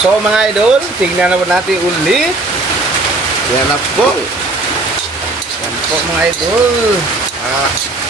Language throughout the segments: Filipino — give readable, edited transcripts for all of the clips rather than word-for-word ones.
So mga idol, tingnan naman natin ulit. Yan na po. Yan po mga idol.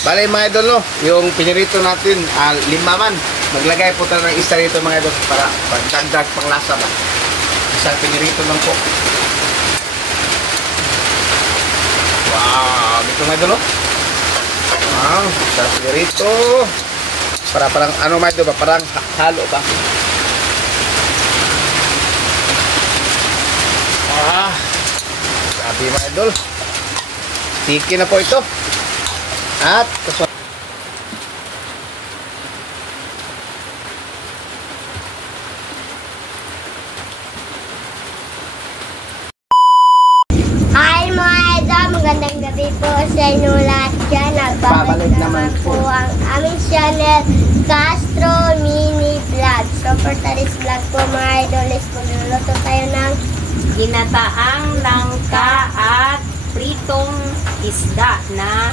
Bale mga idol, no, yung pinirito natin, 5 man. Maglagay po tayo ng isa rito mga idol para pagdagdag pang lasa ba. Isang pinirito lang po. Wow, dito mga idol, no. Wow, isang pinirito. Para parang ano mga idol ba, parang halo ba. Sabi mga idol, tiki na po ito. At hi mga idol, magandang gabi po sa inyo lahat dyan. Nagbabalik naman po ang aming channel, Castro Mini Vlog. So for today's vlog po mga idol is magluluto tayo ng ginataang langka at pritong isda na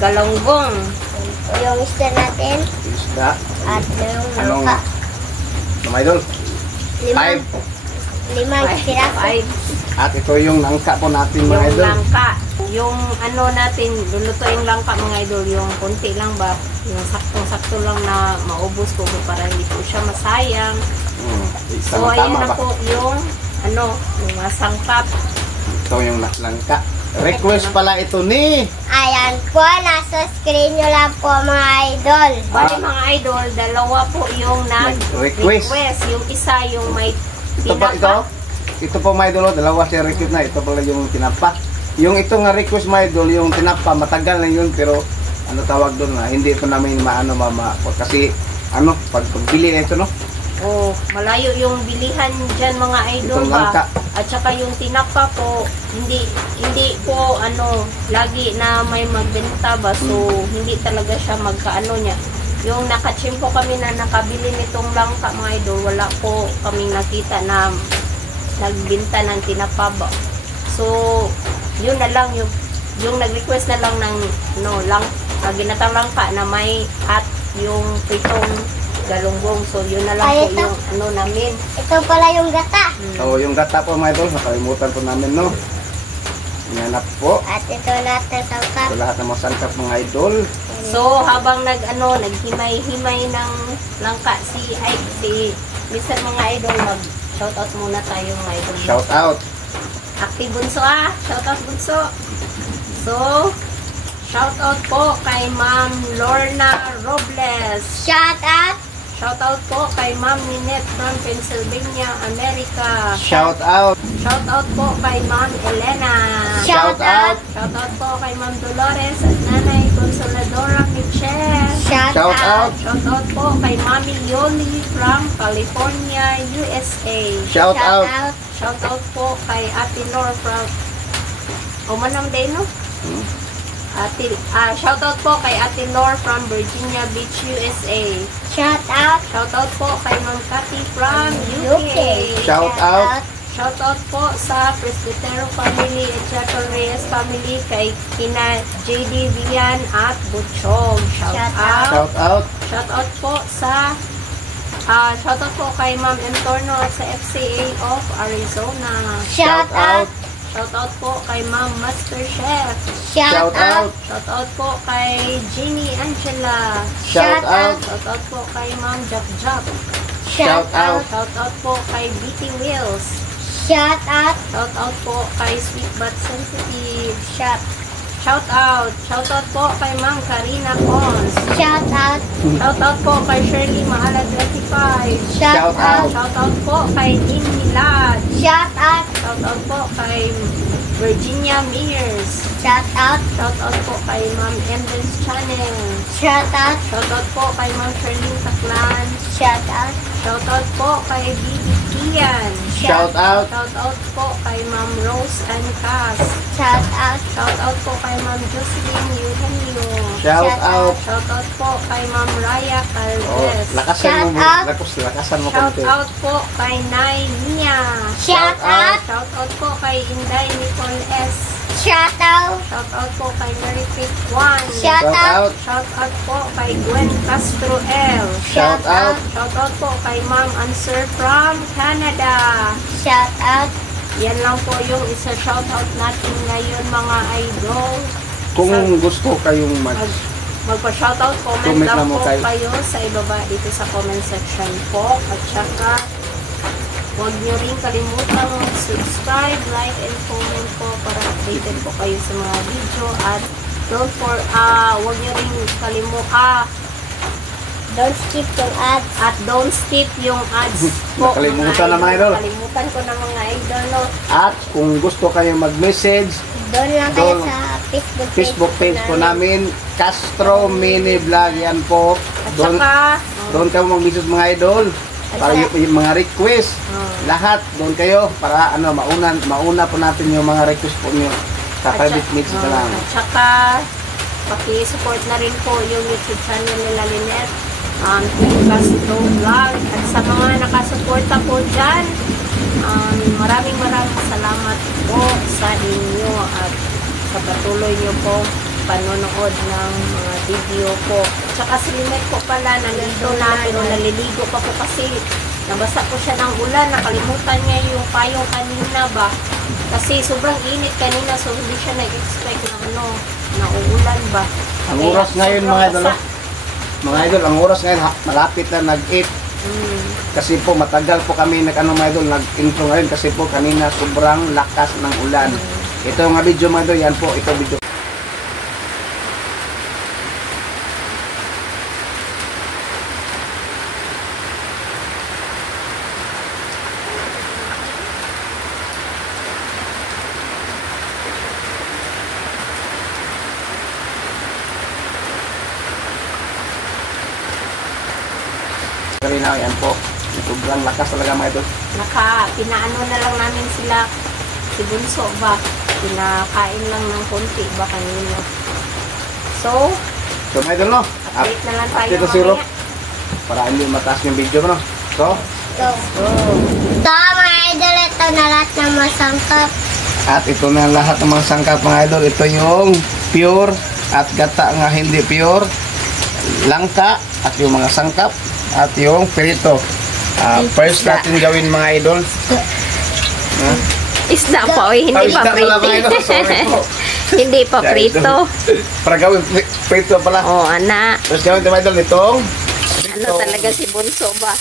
galonggong. yung isda natin isda. at yung langka. Mga idol, 5 piraso. at ito yung langka po natin mga Yung idol. langka, yung ano natin, lulutuin langka mga idol, yung konti lang ba, yung saktong-sakto lang na maubos po para hindi po siya masayang. So ayan na po yung ano, yung masangkap. Ito yung langka. Request pala ito ni. Ayan po, nasa screen nyo lang po mga idol. Bali mga idol, dalawa po yung Nag-request. Yung isa yung may Ito pa ito. Ito po mga idol, dalawa siya request na. Ito pala yung tinapa. Yung ito nga request mga idol, yung tinapa, matagal na yun pero ano tawag doon na, hindi ito namin maano kasi ano, pagbili ito no. Oh, malayo yung bilihan dyan mga idol ba. At saka yung tinapa po, hindi po ano, lagi na may magbenta ba. So, hindi talaga siya magkaano niya. Yung nakachimpo kami na nakabili nitong langka mga idol, wala po kaming nakita na nagbenta ng tinapa ba. So, yun na lang yung nag-request na lang ng ginatang langka na may at yung pritong galunggong. So, yun na lang Ay, po yung ano namin. Ito pala yung gata. So, yung gata po mga idol, nakalimutan po namin no. Yan na po. At ito natin sangkap. Ito lahat ng mga sangkap mga idol. So, habang naghimay-himay ng langka si Mr. mga idol, mag-shoutout muna tayo mga idol. Shout out. Active Bunso shoutout Bunso. So, shoutout po kay Ma'am Lorna Robles. Shout out. Shoutout po kay Ma'am Ninette from Pennsylvania, America. Shout out. Shoutout po kay Ma'am Elena. Shout out. Shoutout po kay Ma'am Dolores at Nanay Consoladora Michelle. Shout Shout out. out. Shoutout po kay Mami Yoli from California, USA. Shout out. Shoutout po kay Ate Lor from Manam Day, no? Shoutout po kay Ate Lor from Virginia Beach, USA. Shout out. Shoutout po kay Ma'am Cathy from UK. Shout out. Shoutout po sa Presbytero family at Chato Reyes family kay kina JD Vian at Butchog. Shout out. Shout out. Shoutout po sa shoutout po kay Ma'am M. Torno at sa FCA of Arizona. Shout out. Shoutout po kay Ma'am Master Chef. Shout out. Shoutout po kay Jeannie Angela. Shout out. Shoutout po kay Ma'am Jap Jap. Shout out. Shoutout po kay BT Wheels. Shout out. Shoutout po kay Sweet But Sensitive. Shoutout po kay Ma'am Karina Cons. Shout out. Shoutout po kay Shirley Mahalad 25. Shout out. Shoutout po kay Lynn Milad. Shout out. Shoutout po kay Virginia Mears. Shout out. Shoutout po kay Ma'am Enden's Channel. Shout out. Shoutout po kay Ma'am Sherlyn Taclan. Shout out. Shoutout po kay Bibi Kian. Shout out. Shoutout po kay Ma'am Rose and Cass. Shout out. Shoutout po kay Ma'am Jocelyn Eugenio. Shout out. Shoutout po kay Ma'am Raya Calves. Lakasan mo. Lakasan mo konti. Shoutout po kay Nay Mia. Shout out. Shoutout po kay Inday Nicole S. Shout out. Shout out po kay Mary Pick One. Shout out. Shout out po kay Gwen Castro L. Shout out. Shout out po kay Ma'am Answer from Canada. Shout out. Yan lang po yung isa shout out natin ngayon mga idol. Kung gusto kayong Magpa-shoutout, comment Comment lang lang mo po kayo. kayo sa ibaba dito sa comment section po. At saka, huwag nyo rin kalimutang subscribe, like, and comment po para updated po kayo sa mga video. At huwag nyo rin Don't skip yung ads. At don't skip yung ads po. Nakalimutan mga na, mga idol. Nakalimutan ko na mga idol. No? At kung gusto kayong mag-message, Doon lang kayo Doon. sa Facebook page po namin, Castro Mini Vlog, yan po. At Doon, saka, doon kayo mag-message mga idol. Para yung mga request, lahat doon kayo para mauna po natin yung mga request po niyo sa private message na lang. At saka, paki-support na rin po yung YouTube channel nila Lynette, Castro Vlog. At sa mga nakasuporta po dyan, maraming salamat po sa inyo at sa patuloy nyo po panonood ng mga video po. At saka si Lynette po pala, nandito na pero naliligo pa po kasi nabasa po siya ng ulan. Nakalimutan niya yung payong kanina ba? Kasi sobrang init kanina so hindi siya nag-expect na nauulan ba. Ang oras ngayon mga idol, ang oras ngayon malapit na nag-8. Kasi po matagal po kami mga idol, nag-intro ngayon kasi po kanina sobrang lakas ng ulan. Ito nga video mga idol, yan po, ito video. Karina, yan po. Sobrang lakas talaga mga idol. Pinaano na lang namin sila si Bunso ba? Pinakain lang ng konti ba kanina. So mga idol, no? update na lang tayo Update na zero. mamaya. Para hindi mataas yung video mo, no? So, mga idol, ito na lahat ng masangkap. at ito na lahat ng mga sangkap mga idol. Ito yung pure at gata nga hindi pure. Langka at yung mga sangkap at yung perito. First natin gawin mga idol. Isda pa, hindi Isda pa pala, prito. mga idol. Sorry po. Hindi pa prito. Para gawin perito pala. Oh, anak. Tapos gawin mga idol itong Ano talaga si Bunso ba?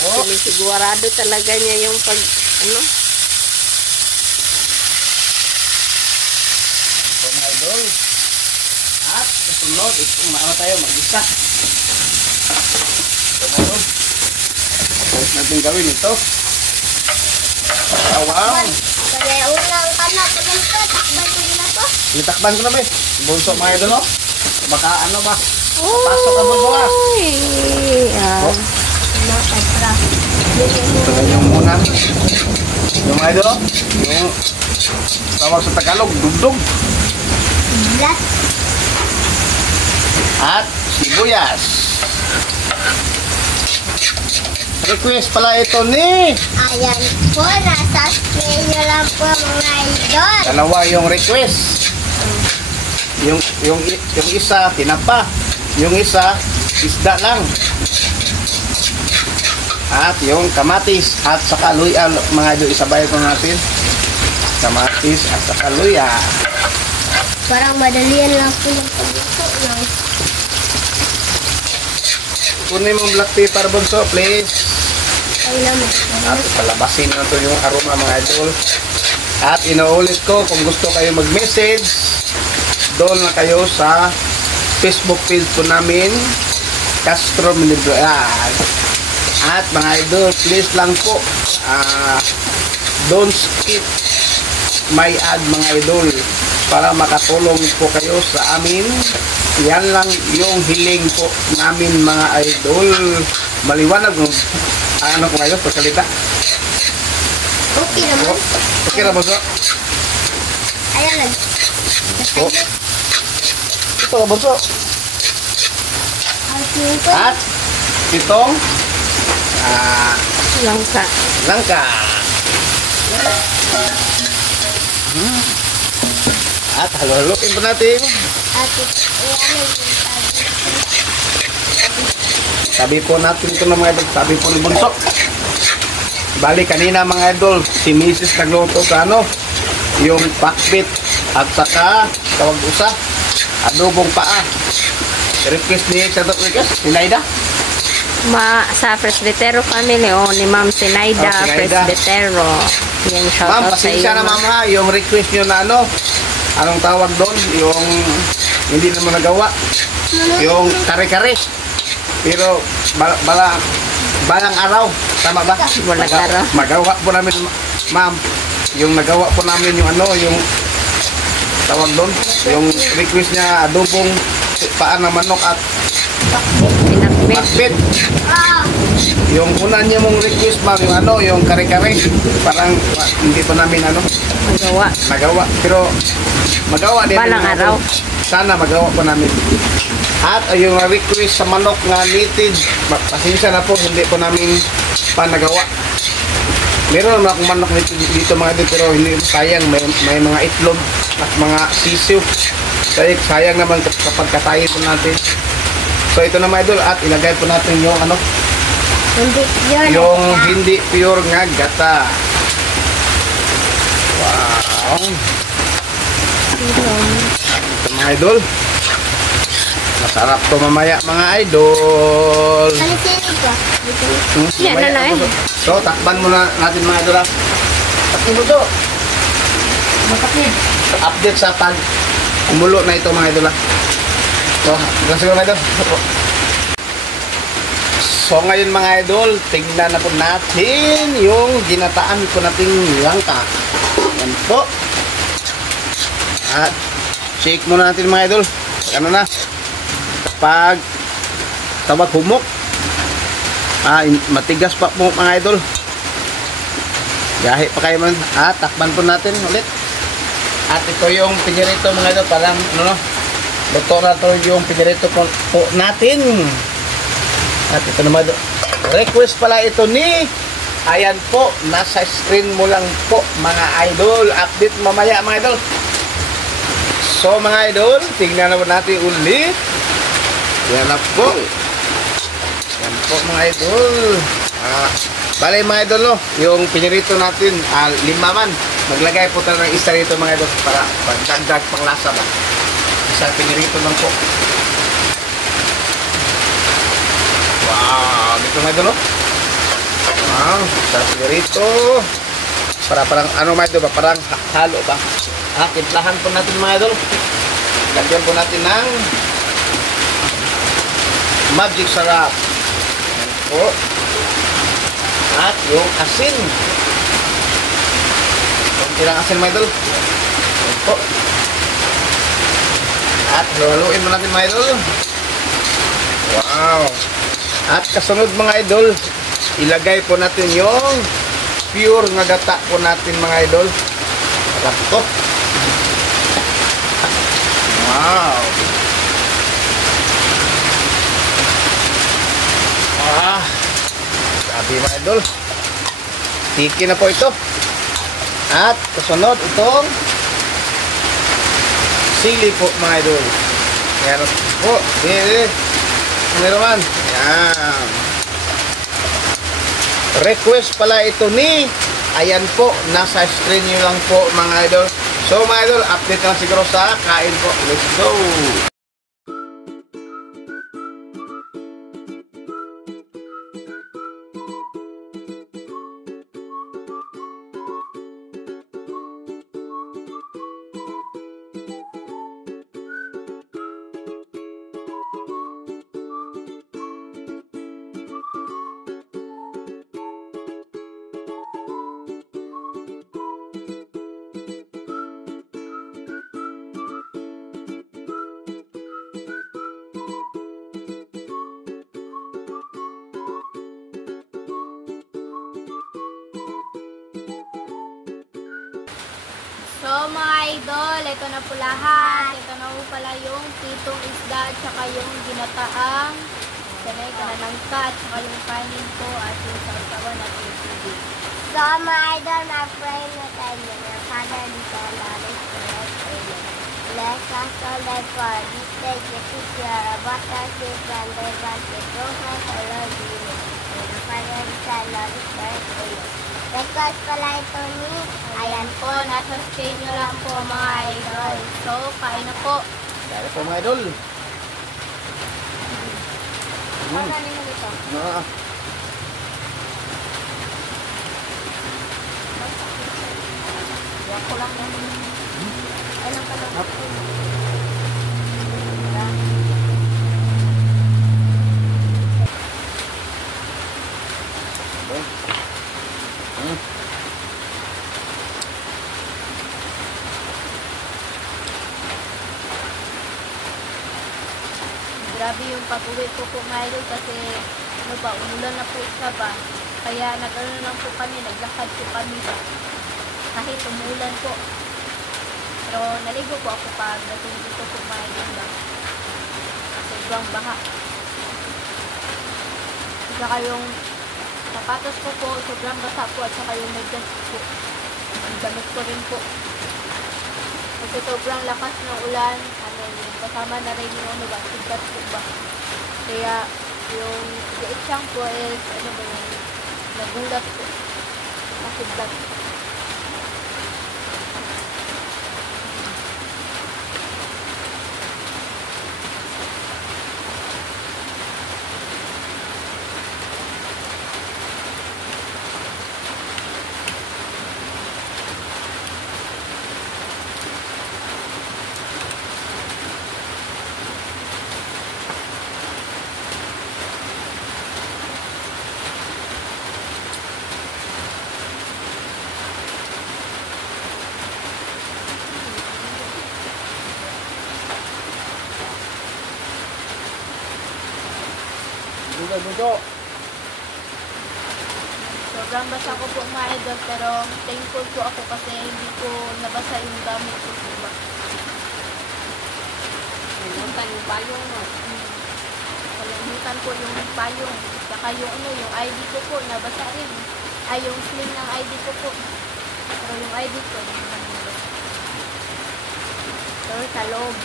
Sinisigurado talaga niya yung ito mga idol. At susunod, itong tayo mag-isa. Ito mga idol. Tapos natin gawin ito. Wow! Kaya unang kanak, takban ko na to. Itakban ko na ba? Bunso mga idol, no? Baka ba? Pasok ka bunso ba? Ito na yung muna. Yung mga idol, no? Yung tawag sa Tagalog, dugdug. Black. At sibuyas. Request pala ito ni. Ayan po, nasa screen nyo lang po mga idol. Dalawa yung request. Yung isa tinapa, yung isa isda lang. At yung kamatis at saka luya mga idol, isabay ko natin. Kamatis at saka luya. Parang madalian lang po yung pagluto lang. Kunin mong black pepper bunso, please. Ay naman. At palabasin na to yung aroma mga idol. At inuulit ko, kung gusto kayo mag-message, doon na kayo sa Facebook page po namin, Castro Mini Vlog. At mga idol, please lang po, don't skip my ad mga idol para makatulong po kayo sa amin. Yan lang yung hiling po namin mga idol. Maliwanag mo. Ano ko ngayon? Pagsalita. Okay naman. Okay na ba so? Ayan lang. Ito na ba so? Ito. At itong langka. langka. At halo-haloin po natin. At ano yung Sabi po natin ito na mga idol. Sabi po ni Bunso. Bali kanina mga idol, si Mrs. nagluto sa ano, yung pakbit at saka tawag usa, adobong paa. Request ni Sinaida. Sa Presbytero family o ni Ma'am Sinaida, Oh, Sinaida. Presbytero. Yung Ma'am, shoutout sa pasensya iyo. na ma'am ha, yung request nyo na ano, anong tawag doon, yung hindi naman nagawa, yung kare-kare. Pero balang araw, tama ba? Balang araw. Magawa po namin, ma'am, yung nagawa po namin yung ano, yung tawag doon, yung request niya, adobong paa ng manok at Pinakbit. pakbit. Yung una niya mong request, ma'am, yung ano, yung kare-kare, parang hindi pa namin ano, Magawa. nagawa. Pero magawa din. Balang namin. araw. Sana magawa po namin. At yung request sa manok nga native, pasensya na po, hindi po namin pa nagawa. Meron naman akong manok dito mga idol, pero hindi sayang, may mga itlog at mga sisiw. Sayang naman kapag katayin po natin. So ito na mga idol, at ilagay po natin yung ano, hindi yun. yung hindi pure nga gata. Wow. Ito mga idol. Masarap to mamaya mga idol. Palitin ko. Yan Mamaya, na eh. So takpan muna natin mga idol. Takpan mo to. Update sa pag umulo na ito mga idol. So, siguro mga idol. So ngayon mga idol, tingnan na po natin yung ginataan po nating langka. Yan po. At shake muna natin mga idol. Ano na? Kapag tawag humok, matigas pa po mga idol. Gahi pa kayo man. At takpan po natin ulit. At ito yung pinirito mga idol. Parang ano, luto na to yung pinirito po natin. At ito naman, request pala ito ni, ayan po, nasa screen mo lang po mga idol. Update mamaya mga idol. So mga idol, tingnan na po natin ulit. Yan na po. Yan po mga idol. Bale mga idol, no, yung pinirito natin, 5 man. Maglagay po tayo ng isa rito mga idol para pagdagdag pang lasa ba. Isa pinirito lang po. Wow, dito mga idol, no? Wow, isa pinirito. Parang ano mga idol ba? Parang halo ba? Timplahan po natin mga idol. Lagyan po natin ng magic sarap. Ayan po. At yung asin. Kunti lang asin mga idol. Ayan po. At haluin mo natin mga idol. Wow. At kasunod mga idol, ilagay po natin yung pure nga gata po natin mga idol. Ayan po. Wow. Sabi mga idol, tiki na po ito. At kasunod itong sili po mga idol. Yan po. Ano naman? Yan. Request pala ito ni, ayan po, nasa screen nyo lang po mga idol. So mga idol, update lang siguro sa kain po. Let's go! So mga idol, ito na po lahat. Ito na po pala yung pitong isda at saka yung ginataang sanay kanalangka at saka yung kanin po at yung sausawan at yung tubig. So, mga idol, na-pray na tayo na Father, dito ang namin sa Amen. Bless us all thy for this day, Jesus, you are about us, with and thy God, the throne of our Lord, Jesus. And the Father, the Son, Lord, the Spirit, Amen. Request pala ito ni, Ayan po, nasa sa inyo lang po mga idol. So, kain na po. Kaya po mga idol. Ano na nyo dito? Ah. Iwan ko lang yan. Alam ka lang. Grabe yung pag-uwi ko po mga idol kasi ano ba, umulan na po isa ba. Kaya nag-ano lang po kami, naglakad po kami ba. Kahit umulan po. Pero naligo po ako pagdating dito po mga idol ba. Sobrang baha. At saka yung sapatos ko po, sobrang basa po at saka yung medyas po. Ang damit ko rin po. Kasi sobrang lakas ng ulan, ano yun, kasama na rin yung ano ba, sigat po ba. Kaya yung liitsang po is, ano ba yun, nagulat po. Nasigat. Dugo. Sobrang basa ko po mga idol, pero thankful po ako kasi hindi ko nabasa yung gamit ko po ba. Kalimutan yung payong, no? Kalimutan po yung payong. Saka yung ano, yung ID ko po, nabasa rin. Ay, yung sling ng ID ko po. Pero yung ID ko, hindi naman nabasa. So, sa loob.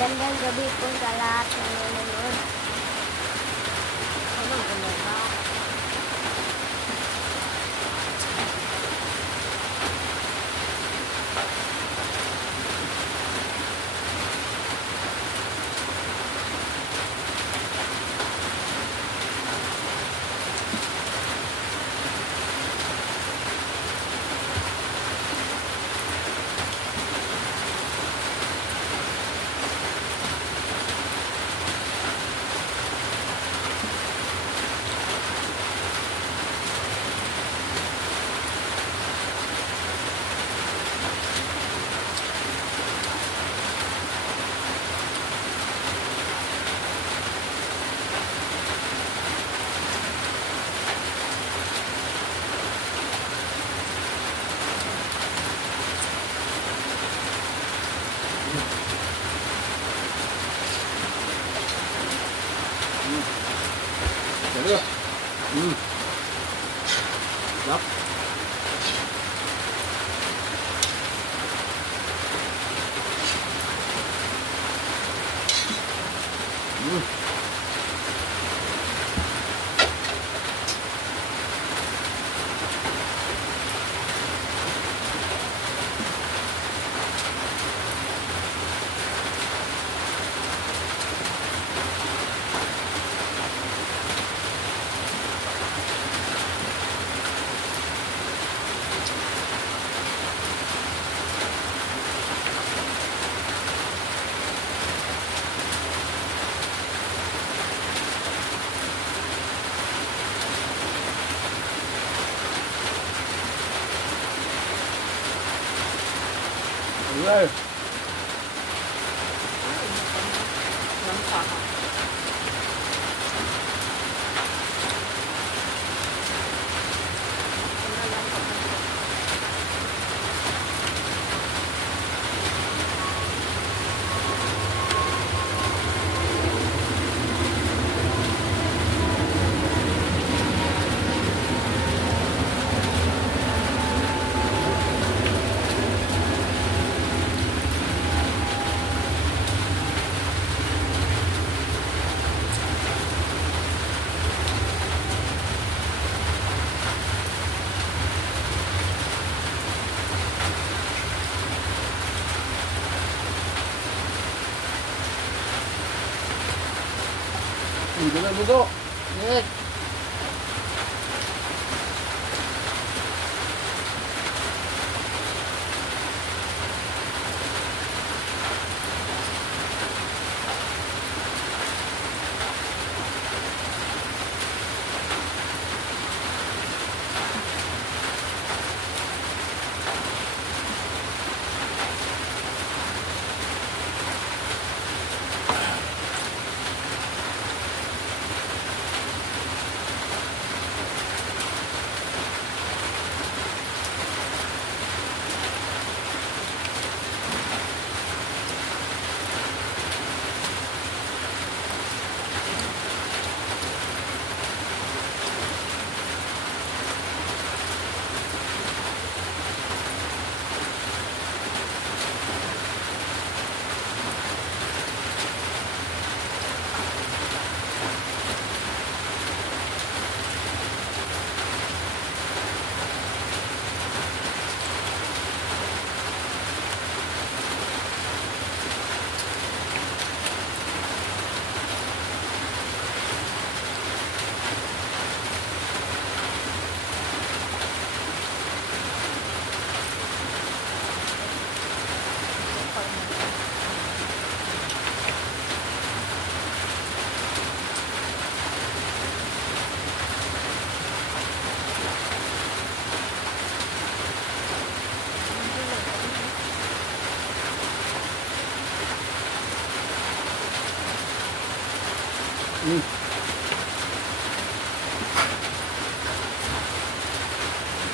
Magandang gabi po sa lahat ng nanonood. Ano, gano'n ba? Dali. Lap. Rồi. Hindi na budo. Yes.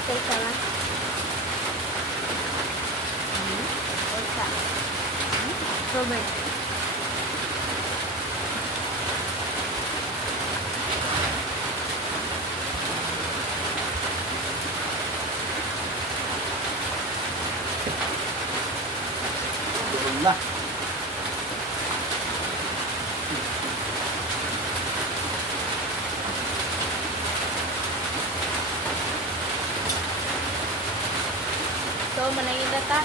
Teka lang. Teka. Robert. Doon na. So, manangin data.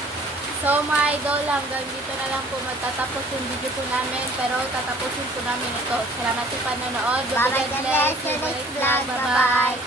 So, mga idol, hanggang dito na lang po magtatapos yung video po namin. Pero, tatapusin po namin ito. Salamat sa panonood. Bye-bye, God bless. See you next vlog. Bye-bye.